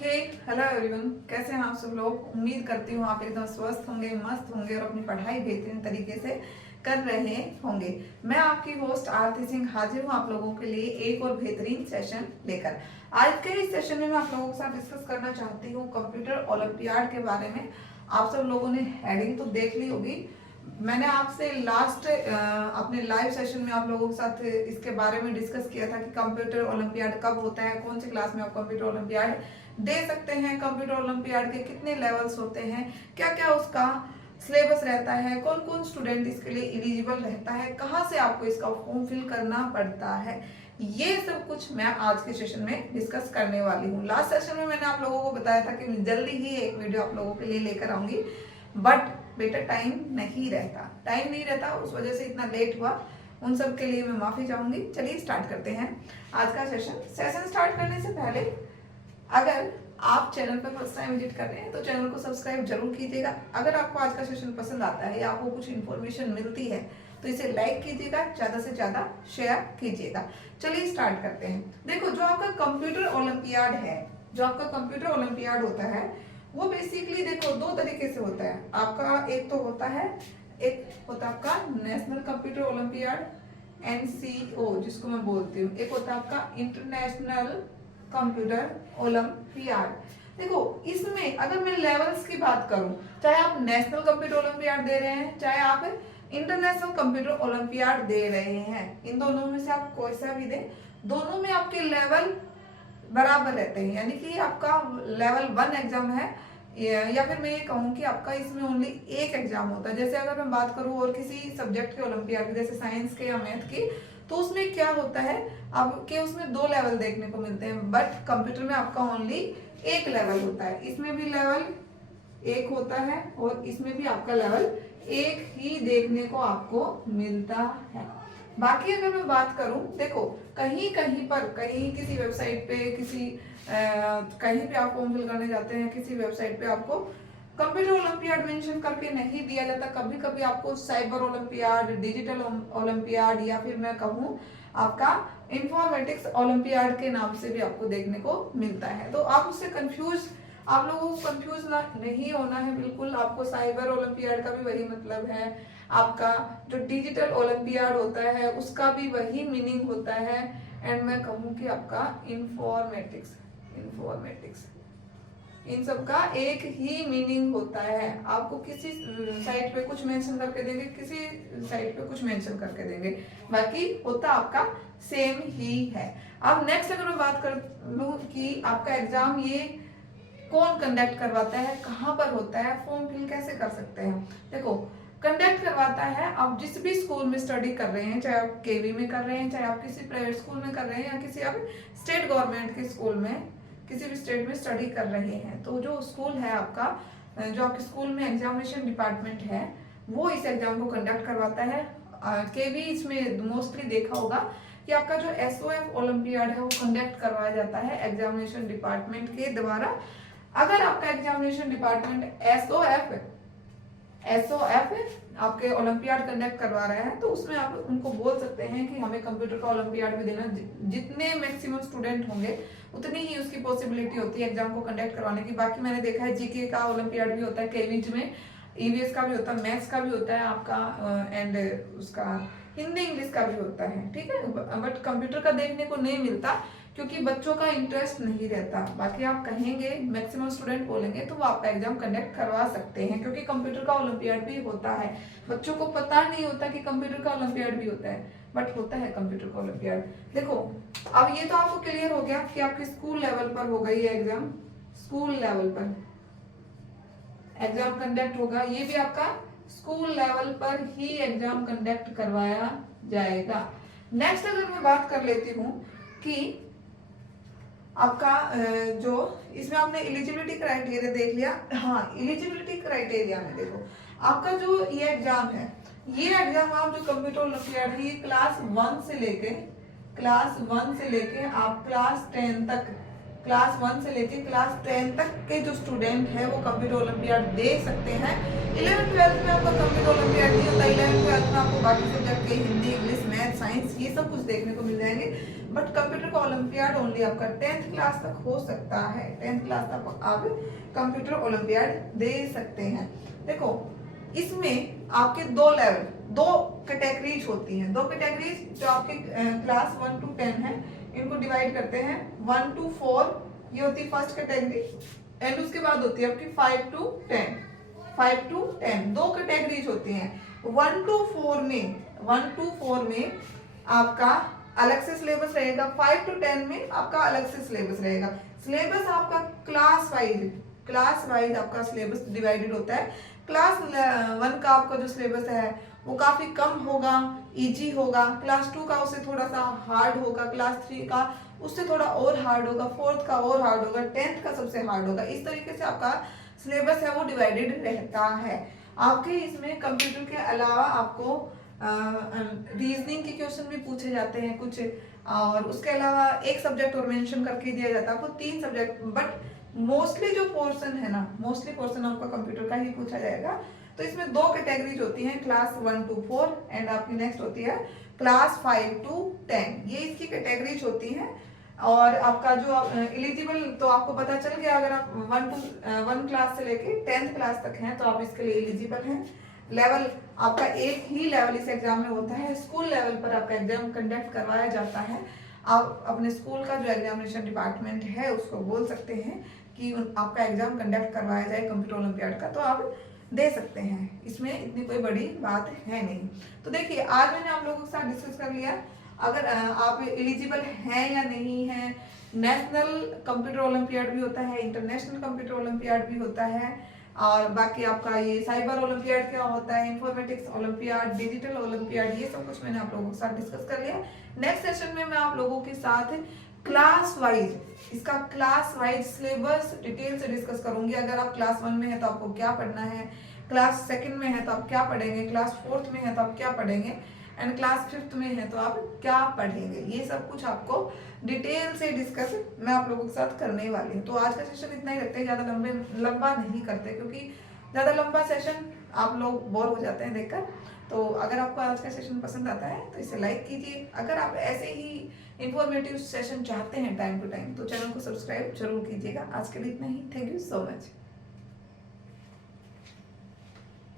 हे hello everyone, कैसे हैं आप सब लोग। उम्मीद करती हूँ आप एकदम स्वस्थ होंगे, मस्त होंगे और अपनी पढ़ाई बेहतरीन तरीके से कर रहे होंगे। मैं आपकी होस्ट आरती सिंह हाजिर हूँ आप लोगों के लिए एक और बेहतरीन सेशन लेकर। आज के इस सेशन में मैं आप लोगों के साथ डिस्कस करना चाहती हूँ कंप्यूटर ओलंपियाड के बारे में। आप सब लोगों ने हेडिंग तो देख ली होगी। मैंने आपसे लास्ट अपने लाइव सेशन में आप लोगों के साथ इसके बारे में डिस्कस किया था कि कंप्यूटर ओलंपियाड कब होता है, कौन सी क्लास में आप कंप्यूटर ओलंपियाड दे सकते हैं, कंप्यूटर ओलंपियाड के कितने लेवल्स होते हैं, क्या क्या उसका सिलेबस रहता है, कौन कौन स्टूडेंट इसके लिए एलिजिबल रहता है, कहाँ से आपको इसका फॉर्म फिल करना पड़ता है। ये सब कुछ मैं आज के सेशन में डिस्कस करने वाली हूँ। लास्ट सेशन में मैंने आप लोगों को बताया था कि जल्दी ही एक वीडियो आप लोगों के लिए लेकर आऊंगी, बट बेटा टाइम नहीं रहता, उस वजह से इतना लेट हुआ। उन सब के लिए मैं माफी चाहूंगी। चलिए स्टार्ट करते हैं आज का सेशन स्टार्ट करने से पहले अगर आप चैनल पर फर्स्ट टाइम विजिट कर रहे हैं तो चैनल को सब्सक्राइब जरूर कीजिएगा। अगर आपको आज का सेशन पसंद आता है या आपको कुछ इन्फॉर्मेशन मिलती है तो इसे लाइक कीजिएगा, ज्यादा से ज्यादा शेयर कीजिएगा। चलिए स्टार्ट करते हैं। देखो, जो आपका कंप्यूटर ओलंपियाड होता है वो बेसिकली देखो दो तरीके से होता है आपका। एक होता है आपका नेशनल कंप्यूटर ओलंपियाड NCO जिसको मैं बोलती हूँ। एक होता है आपका इंटरनेशनल कंप्यूटर ओलंपियाड। देखो, इसमें अगर मैं लेवल्स की बात करूं, चाहे आप नेशनल कंप्यूटर ओलंपियाड दे रहे हैं, चाहे आप इंटरनेशनल कंप्यूटर ओलंपियाड दे रहे हैं, इन दोनों में से आप कोई सा भी दें, दोनों में आपके लेवल बराबर रहते हैं। यानी कि आपका लेवल 1 एग्जाम है या फिर मैं ये कहूँ कि आपका इसमें ओनली एक एग्जाम होता है। जैसे अगर मैं बात करूँ और किसी सब्जेक्ट के ओलंपियाड की, जैसे साइंस के या मैथ की, तो उसमें क्या होता है आपके उसमें 2 लेवल देखने को मिलते हैं, बट कंप्यूटर में आपका ओनली एक लेवल होता है। इसमें भी लेवल 1 होता है और इसमें भी आपका लेवल 1 ही देखने को आपको मिलता है। बाकी अगर मैं बात करूं, देखो कहीं किसी वेबसाइट पे कहीं पे आप फॉर्म फिल करने जाते हैं, किसी वेबसाइट पे आपको कंप्यूटर ओलंपियाड मेंशन करके नहीं दिया जाता। कभी कभी आपको साइबर ओलंपियाड, डिजिटल ओलंपियाड या फिर मैं कहूँ आपका इंफॉर्मेटिक्स ओलंपियाड के नाम से भी आपको देखने को मिलता है। तो आप उससे आप लोगों को कंफ्यूज नहीं होना है बिल्कुल। आपको साइबर ओलंपियाड का भी वही मतलब है, आपका जो डिजिटल ओलंपियाड होता है उसका भी वही मीनिंग होता है। एंड मैं कहूँ कि आपका इंफॉर्मेटिक्स इन सब का एक ही मीनिंग होता है। आपको किसी साइट पे कुछ मेंशन करके देंगे, किसी साइट पे कुछ मेंशन करके देंगे, बाकी होता आपका सेम ही है। अब नेक्स्ट अगर मैं बात कर लूं कि आपका एग्जाम ये कौन कंडक्ट करवाता है, कहाँ पर होता है, फॉर्म फिल कैसे कर सकते हैं। देखो, कंडक्ट करवाता है आप जिस भी स्कूल में स्टडी कर रहे हैं, चाहे आप केवी में कर रहे हैं, चाहे आप किसी प्राइवेट स्कूल में कर रहे हैं या किसी आप स्टेट गवर्नमेंट के स्कूल में किसी भी स्टेट में स्टडी कर रहे हैं। तो जो स्कूल है आपका, जो आपके स्कूल में एग्जामिनेशन डिपार्टमेंट है, वो इस एग्जाम को कंडक्ट करवाता है। केवी इसमें मोस्टली देखा होगा कि आपका जो SOF ओलंपियाड है वो कंडक्ट करवाया जाता है एग्जामिनेशन डिपार्टमेंट के द्वारा। अगर आपका एग्जामिनेशन डिपार्टमेंट SOF आपके ओलंपियाड कंडक्ट करवा रहा है तो उसमें आप उनको बोल सकते हैं कि हमें कंप्यूटर का ओलंपियाड भी देना। जितने मैक्सिमम स्टूडेंट होंगे उतनी ही उसकी पॉसिबिलिटी होती है एग्जाम को कंडक्ट करवाने की। बाकी मैंने देखा है जीके का ओलंपियाड भी होता है, केवीज में EVS का भी होता है, मैथ्स का भी होता है आपका, एंड उसका हिंदी इंग्लिश का भी होता है, ठीक है। बट कंप्यूटर का देखने को नहीं मिलता क्योंकि बच्चों का इंटरेस्ट नहीं रहता। बाकी आप कहेंगे, मैक्सिमम स्टूडेंट बोलेंगे तो वो आपका एग्जाम कंडक्ट करवा सकते हैं, क्योंकि कंप्यूटर का ओलंपियाड भी होता है। बच्चों को पता नहीं होता कि कंप्यूटर का ओलंपियाड भी होता है, बट होता है कंप्यूटर का ओलंपियाड। देखो, अब ये तो आपको क्लियर हो गया कि आपके स्कूल लेवल पर हो गई है एग्जाम, स्कूल लेवल पर एग्जाम कंडक्ट होगा। ये भी आपका स्कूल लेवल पर ही एग्जाम कंडक्ट करवाया जाएगा। नेक्स्ट अगर मैं बात कर लेती हूँ कि आपका जो इसमें आपने एलिजिबिलिटी क्राइटेरिया देख लिया। हाँ, एलिजिबिलिटी क्राइटेरिया में देखो आपका जो ये एग्जाम है, ये एग्जाम आप जो कंप्यूटर ओलंपियाड है ये क्लास 1 से लेके आप क्लास 10 तक के जो स्टूडेंट है वो कंप्यूटर ओलंपियाड दे सकते हैं। 11th-12th में आपका कंप्यूटर ओलंपियाड नहीं होता। 11th-12th में आपको बाकी सब्जेक्ट के हिंदी, इंग्लिश, मैथ, साइंस ये सब कुछ देखने को मिल जाएंगे। बट कंप्यूटर का ओलंपियाड ओनली आपका 10th क्लास तक हो सकता है। 10th क्लास तक आप कंप्यूटर ओलंपियाड दे सकते हैं। देखो इसमें आपके दो लेवल, दो कैटेगरीज होती हैं। दो कैटेगरीज जो आपके क्लास 1 to 10 है, इनको डिवाइड करते हैं 1 to 4, ये होती है फर्स्ट कैटेगरी, एंड उसके बाद होती है आपकी 5 to 10। 5 to 10 दो कैटेगरीज होती हैं। 1 to 4 में आपका अलग से सिलेबस रहेगा, 5 to 10 में आपका अलग से सिलेबस रहेगा। सिलेबस आपका क्लास वाइज आपका सिलेबस डिवाइडेड होता है। क्लास 1 का आपका जो सिलेबस है वो काफी कम होगा, इजी होगा। क्लास 2 का उससे थोड़ा सा हार्ड होगा, क्लास 3 का उससे थोड़ा और हार्ड होगा, 4th का और हार्ड होगा, 10th का सबसे हार्ड होगा। इस तरीके से आपका सिलेबस है वो डिवाइडेड रहता है। आपके इसमें कंप्यूटर के अलावा आपको रीजनिंग के क्वेश्चन भी पूछे जाते हैं कुछ, और उसके अलावा एक सब्जेक्ट और मेंशन करके दिया जाता है आपको, 3 सब्जेक्ट, बट मोस्टली जो पोर्शन है ना, मोस्टली पोर्शन आपका कंप्यूटर का ही पूछा जाएगा। तो इसमें दो कैटेगरीज होती हैं, क्लास 1 to 4 एंड आपकी नेक्स्ट होती है क्लास 5 to 10। ये इसकी कैटेगरीज होती हैं। और आपका जो एलिजिबल, तो आपको पता चल गया अगर आप 1 क्लास से लेके 10th क्लास तक हैं तो आप इसके लिए एलिजिबल हैं। लेवल आपका एक ही लेवल इस एग्जाम में होता है, स्कूल लेवल पर आपका एग्जाम कंडक्ट करवाया जाता है। आप अपने स्कूल का जो एग्जामिनेशन डिपार्टमेंट है उसको बोल सकते हैं कि आपका एग्जाम कंडक्ट करवाया जाए कंप्यूटर ओलंपियाड का, तो आप दे सकते हैं। इसमें इतनी कोई बड़ी बात है नहीं। तो देखिए आज मैंने आप लोगों के साथ डिस्कस कर लिया अगर आप एलिजिबल हैं या नहीं हैं। नेशनल कंप्यूटर ओलंपियाड भी होता है, इंटरनेशनल कंप्यूटर ओलंपियाड भी होता है, और बाकी आपका ये साइबर ओलंपियाड क्या होता है, इंफॉर्मेटिक्स ओलंपियाड, डिजिटल ओलंपियाड, ये सब कुछ मैंने आप लोगों के साथ डिस्कस कर लिया। नेक्स्ट सेशन में मैं आप लोगों के साथ क्लास वाइज, इसका क्लास वाइज सिलेबस डिटेल से डिस्कस करूंगी। अगर आप क्लास 1 में है तो आपको क्या पढ़ना है, क्लास 2 में है तो आप क्या पढ़ेंगे, क्लास 4th में है तो आप क्या पढ़ेंगे, एंड क्लास 5th में है तो आप क्या पढ़ेंगे। ये सब कुछ आपको डिटेल से डिस्कस मैं आप लोगों के साथ करने वाली हूँ। तो आज का सेशन इतना ही रखते हैं, ज़्यादा लंबा नहीं करते, क्योंकि ज़्यादा लंबा सेशन आप लोग बोर हो जाते हैं देखकर। तो अगर आपको आज का सेशन पसंद आता है तो इसे लाइक कीजिए। अगर आप ऐसे ही इंफॉर्मेटिव सेशन चाहते हैं टाइम टू टाइम तो चैनल को सब्सक्राइब जरूर कीजिएगा। आज के लिए इतना ही। Thank you so much.